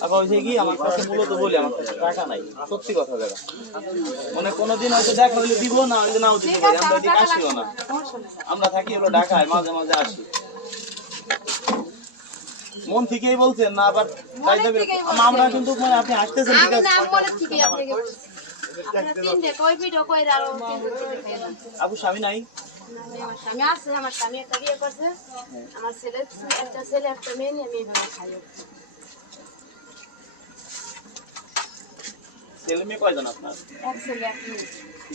আবার কি? আমার কাছে মূলত বলি আমার কাছে টাকা নাই। সত্যি কথা দাদা মানে কোনোদিন হয়তো দেখা হইলে দিব না হইলে নাও দিতে পারি। আমরা এদিকে আসিও না। আমরা থাকি হলো ঢাকায় মাঝে মাঝে আসি। মন থেকেই বলছেন না আবার তাই আমরা কিন্তু মানে আপনি আসতেছেন ঠিক আছে মনে আপনাকে আবু স্বামী নাই? আমার স্বামী আছে আমার স্বামী একটা বিয়ে করছে। আমার ছেলে একটা ছেলে একটা মেয়ে নিয়ে আমি এইভাবে খাই ছেলে মেয়ে কয়জন আপনার? এক ছেলে এক মেয়ে।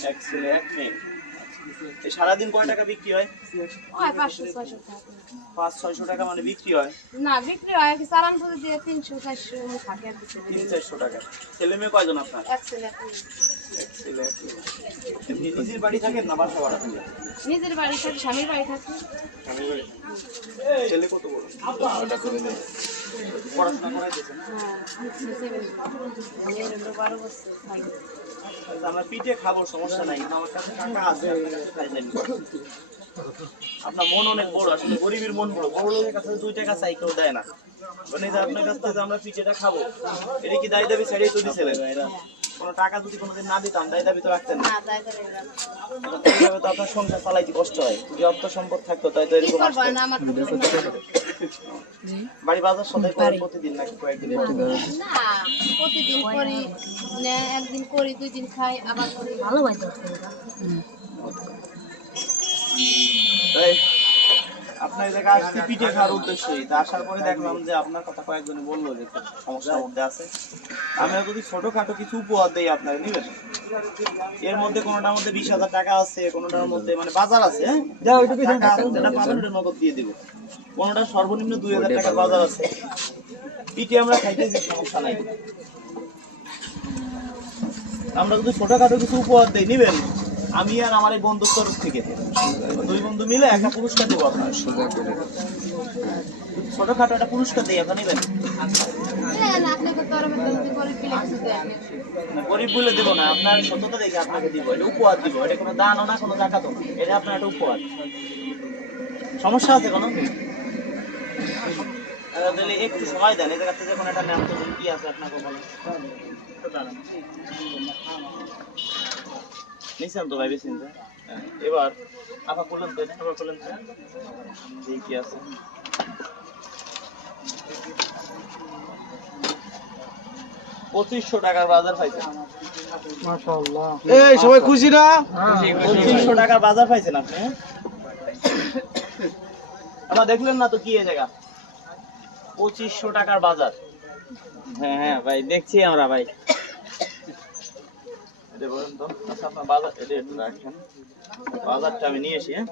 এক ছেলে এক মেয়ে। সারাদিন কয় টাকা বিক্রি হয়? পাঁচ ছয়শো টাকা মানে বিক্রি হয়? না বিক্রি হয় চালান করে দিয়ে তিনশো চারশো থাকে তিন চারশো টাকা। ছেলে মেয়ে কয়জন আপনার? এক ছেলে এক নিজের বাড়ি থাকেন না বাসা ভাড়া নিজের বাড়ি থাকে স্বামীর বাড়ি থাকে। ছেলে কত বড়? পিঠে খাব, সমস্যা নাই আপনার মন অনেক বড়, আসলে গরিবের মন বড়। বড় লোকের কাছে দুই টাকা চাই কেউ দেয় না। মানে আপনার কাছ থেকে আমরা পিঠেটা খাব। এটা কি দায় দাবি ছাড়িয়ে তো দিছিলেন কোনো টাকা যদি কোনোদিন না দিতাম দায় দাবি তো রাখতেন না। এইভাবে তো আপনার সংসার চালাইতে কষ্ট হয়। যদি অর্থ সম্পদ থাকতো তাই তো এরকম করব? আসতো। না আমার তো কিছু না। বাড়ি বাজার সদাই করেন প্রতিদিন নাকি কয়েকদিন না প্রতিদিন করি। মানে একদিন করি দুই দিন খাই আবার করি। ভালো তাই আপনার জায়গায় আসছি পিঠে খাওয়ার উদ্দেশ্যই তা আসার পরে দেখলাম যে আপনার কথা কয়েকজনে বলল যে সমস্যার মধ্যে আছে। আমি যদি ছোটখাটো কিছু উপহার দেই আপনাকে নিবেন? এর মধ্যে কোনোটার মধ্যে বিশ হাজার টাকা আছে কোনোটার মধ্যে মানে বাজার আছে হ্যাঁ? টাকা আছে, যেটা পাবেন ওটা নগদ দিয়ে দিব। কোনোটা সর্বনিম্ন দুই হাজার টাকার বাজার আছে। পিঠে আমরা খাইতেছি সমস্যা নাই। আমরা যদি ছোটখাটো কিছু উপহার দেই নিবেন? আমি আর আমার এই বন্ধুর তরফ থেকে। দুই বন্ধু মিলে একটা পুরস্কার দেবো আপনার। ছোটখাটো একটা পুরস্কার দিই আপনার নেবেন? হ্যাঁ না আপনাকে তরমে তো করে পিলে কিছু দেয় না। না, গরিব বলে দেবো না আপনার সততা দেখে আপনাকে দিব। এটা উপহার দিব এটা কোনো দানও না কোনো জাকাতও না। এটা আপনার একটা উপহার। সমস্যা আছে কোনো? তাহলে একটু সময় দেন জায়গা থেকে কোনো একটা তো কি আছে আপনাকে বলেন। নিছেন তো ভাই বেশি হ্যাঁ, এবার আপা করলেন তো? আবার করলেন তো। কি আছে? পঁচিশশো টাকার বাজার পাইছেন এই সবাই খুশি না? পঁচিশশো টাকার বাজার পাইছেন আপনি হ্যাঁ? দেখলেন না তো কি এই জায়গা? পঁচিশশো টাকার বাজার। হ্যাঁ হ্যাঁ ভাই দেখছি আমরা ভাই। এটা বলেন তো। আচ্ছা আপনার বাজার এটা রাখেন। বাজারটা আমি নিয়ে এসি হ্যাঁ?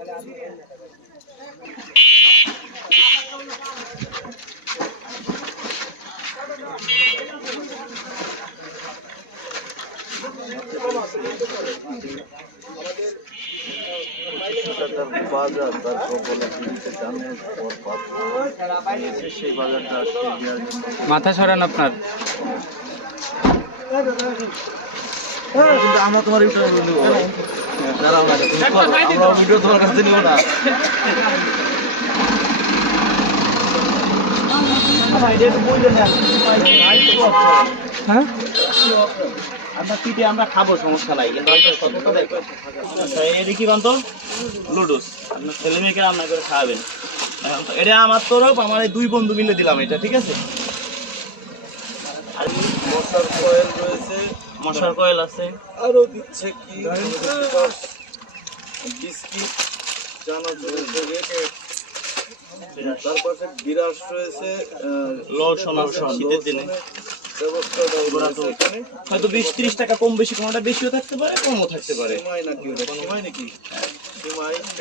বাজার বলে পর সেই বাজারটা মাথা সরান আপনার। কিন্তু আমরা তোমার ভিডিও নিব দাঁড়াও না আমরা ভিডিও তোমার কাছে নিব না। এটা একটু বললেন হ্যাঁ? আপনার পিঠে আমরা খাব সমস্যা নাই কিন্তু দেখবেন আচ্ছা এটা কি বান্ত লুডুস। আপনার ছেলে মেয়েকে রান্না করে খাওয়াবেন। এটা আমার তরফ আমার এই দুই বন্ধু মিলে দিলাম এটা ঠিক আছে? আর কয়েল রয়েছে। মশার কয়েল আছে। আরও দিচ্ছে কি? বিস্কিট রেখে তার পাশে বিরাস রয়েছে লসন শীতের দিনে। হয়তো বিশ ত্রিশ টাকা কম বেশি কোনোটা বেশিও থাকতে পারে কমও থাকতে পারে।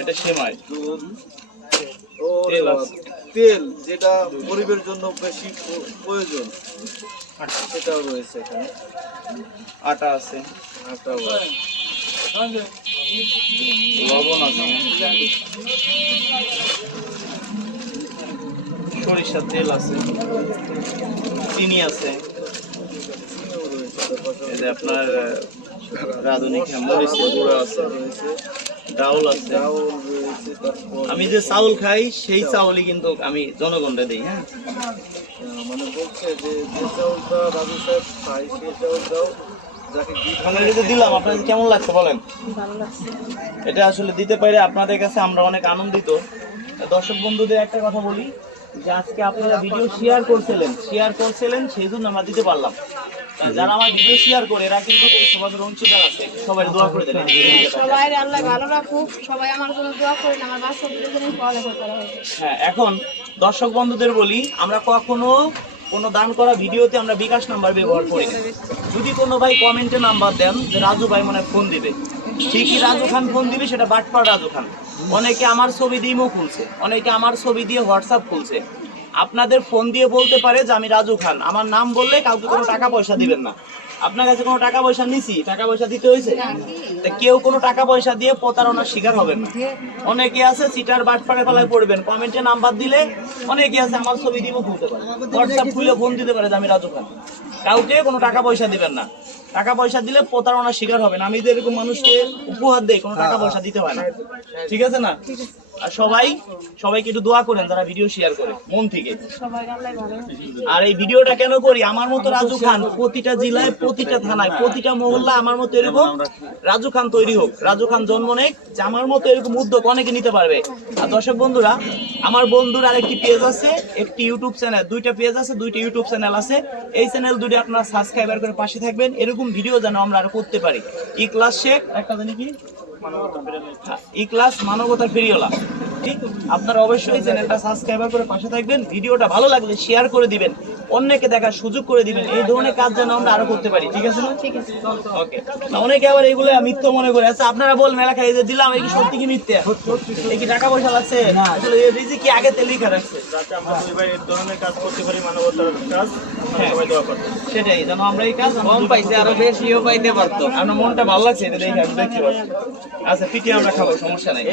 এটা সেমাই। দুধ। ও তেল যেটা গরিবের জন্য বেশি প্রয়োজন সেটাও রয়েছে এখানে। আটা আছে আটাও আছে। লবণ আছে। সরিষার তেল আছে। চিনি আছে। আপনার রাঁধুনি মরিচের গুঁড়ো আছে। ডাউল আছে। তারপর আমি যে চাউল খাই সেই চাউলই কিন্তু আমি জনগণটা দিই হ্যাঁ। মানে বলছে যে যে চাউলটা রাজু সাহেব খায় সেই চাউলটাও যাকে গিফট এটা দিলাম আপনাদের কেমন লাগছে বলেন? ভালো এটা আসলে দিতে পারে আপনাদের কাছে আমরা অনেক আনন্দিত। দর্শক বন্ধুদের একটা কথা বলি যে আজকে আপনারা ভিডিও শেয়ার করছিলেন শেয়ার করছিলেন সেই জন্য আমরা দিতে পারলাম। যারা আমার ভিডিও শেয়ার করে এরা কিন্তু এই অংশীদার আছে। সবাই দোয়া করে দেবেন সবাই আল্লাহ ভালো রাখুক সবাই আমার জন্য দোয়া করেন আমার বাচ্চাদের জন্য পড়ালেখা করা হবে হ্যাঁ এখন দর্শক বন্ধুদের বলি আমরা কখনো কোনো দান করা ভিডিওতে আমরা বিকাশ নাম্বার ব্যবহার করি না। যদি কোনো ভাই কমেন্টে নাম্বার দেন যে রাজু ভাই মনে হয় ফোন দিবে। ঠিকই রাজু খান ফোন দিবে সেটা বাটপার রাজু খান। অনেকে আমার ছবি দিয়ে ইমো খুলছে অনেকে আমার ছবি দিয়ে হোয়াটসঅ্যাপ খুলছে। আপনাদের ফোন দিয়ে বলতে পারে যে আমি রাজু খান। আমার নাম বললে কাউকে কোনো টাকা পয়সা দিবেন না। আপনার কাছে কোনো টাকা পয়সা নিছি, টাকা পয়সা দিতে হয়েছে? তা কেউ কোনো টাকা পয়সা দিয়ে প্রতারণার শিকার হবেন না। অনেকে আছে সিটার বাটপাড়ে ফেলায় পড়বেন। কমেন্টে নাম্বার দিলে অনেকে আছে, আমার ছবি দিব খুলতে পারে। হোয়াটসঅ্যাপ খুলে ফোন দিতে পারে যে আমি রাজু খান। কাউকে কোনো টাকা পয়সা দিবেন না। টাকা পয়সা দিলে প্রতারণার শিকার হবেন। আমি যে এরকম মানুষকে উপহার দেই, কোনো টাকা পয়সা দিতে হয় না। ঠিক আছে না? আর সবাই সবাইকে একটু দোয়া করেন যারা ভিডিও শেয়ার করে মন থেকে। আর এই ভিডিওটা কেন করি? আমার মতো রাজু খান প্রতিটা জেলায় প্রতিটা থানায় প্রতিটা মহল্লা আমার মতো এরকম রাজু খান তৈরি হোক। রাজু খান জন্ম নেক যে আমার মতো এরকম উদ্যোগ অনেকে নিতে পারবে। আর দর্শক বন্ধুরা আমার বন্ধুর আরেকটি পেজ আছে একটি ইউটিউব চ্যানেল দুইটা পেজ আছে দুইটা ইউটিউব চ্যানেল আছে। এই চ্যানেল দুটি আপনারা সাবস্ক্রাইবার করে পাশে থাকবেন। এরকম ভিডিও যেন আমরা আরও করতে পারি। ই ক্লাস শেখ একটা জানি কি? হ্যাঁ, ই ক্লাস মানবতার ফেরিওলা? আপনারা অবশ্যই চ্যানেলটা সাবস্ক্রাইবার করে পাশে থাকবেন ভিডিওটা ভালো লাগলে শেয়ার করে দিবেন অন্যকে দেখার সুযোগ করে দিবেন এই ধরনের কাজ যেন আমরা আরও করতে পারি ঠিক আছে না? ওকে অনেকে আবার এগুলো মিথ্যা মনে করে। আচ্ছা আপনারা বলবেন এলাকায় এই যে দিলাম এই কি সত্যি কি মিথ্যা? এই কি টাকা পয়সা লাগছে? আসলে এই রিজি কি আগে তেলেই রাখছে যাতে আমরা দুই ভাই এই ধরনের কাজ করতে পারি মানবতার কাজ হ্যাঁ। সবাই দোয়া করতে সেটাই যেন আমরা এই কাজ কম পাইছে আরও বেশিও পাইতে পারতো আপনার মনটা ভালো লাগছে এটা দেখে আমি দেখতে পাচ্ছি। আচ্ছা পিঠে আমরা খাব সমস্যা নাই।